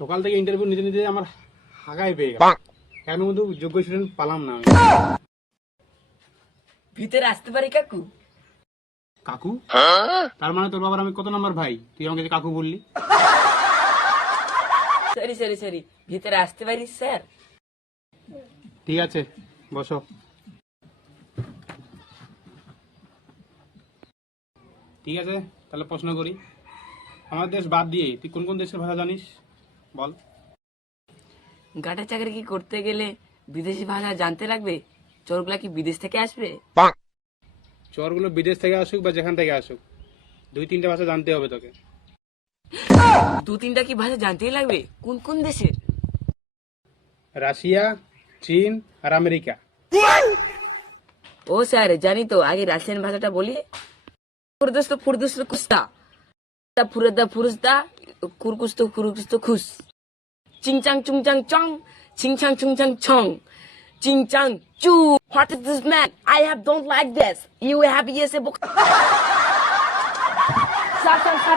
সকাল থেকে ইন্টারভিউ নিতে নিতে আমার হাগায় পেয়ে গেল। কেন কিন্তু যোগ্য স্টুডেন্ট পালাম না আমি। ভিতরে আসতে পারি কাকু? কাকু? তার মানে তোর বাবার আমি কত নাম্বার ভাই, তুই আমাকে যে কাকু বললি? সরি সরি সরি, ভিতরে আসতে পারি স্যার? ঠিক আছে, বসো। ঠিক আছে, তাহলে প্রশ্ন করি। আমার দেশ বাদ দিয়ে তুই কোন কোন দেশের ভাষা জানিস বল? গাটা চাকরি কি করতে গেলে বিদেশি ভাষা জানতে লাগবে? চোরগুলা কি বিদেশ থেকে আসবে? চোরগুলো বিদেশ থেকে আসুক বা যেখান থেকে আসুক, 2-3টা ভাষা জানতে হবে তোকে। 2-3টা কি ভাষা জানতেই লাগবে? কোন কোন দেশের? রাশিয়া, চীন আর আমেরিকা। ও স্যার জানি তো, আগে রাশিয়ান ভাষাটা বলি। ফুরদস্ত ফুরদস্ত কুস্তা ফুরদা ফুরুস্তা কুরকুস্ত কুরকুস্ত খুস চিংচাং চুংচাং চং চিংচাং চুংচাং চং চিংচাং চু। What is this man? I have don't like this. You have yes a book. Sa sa sa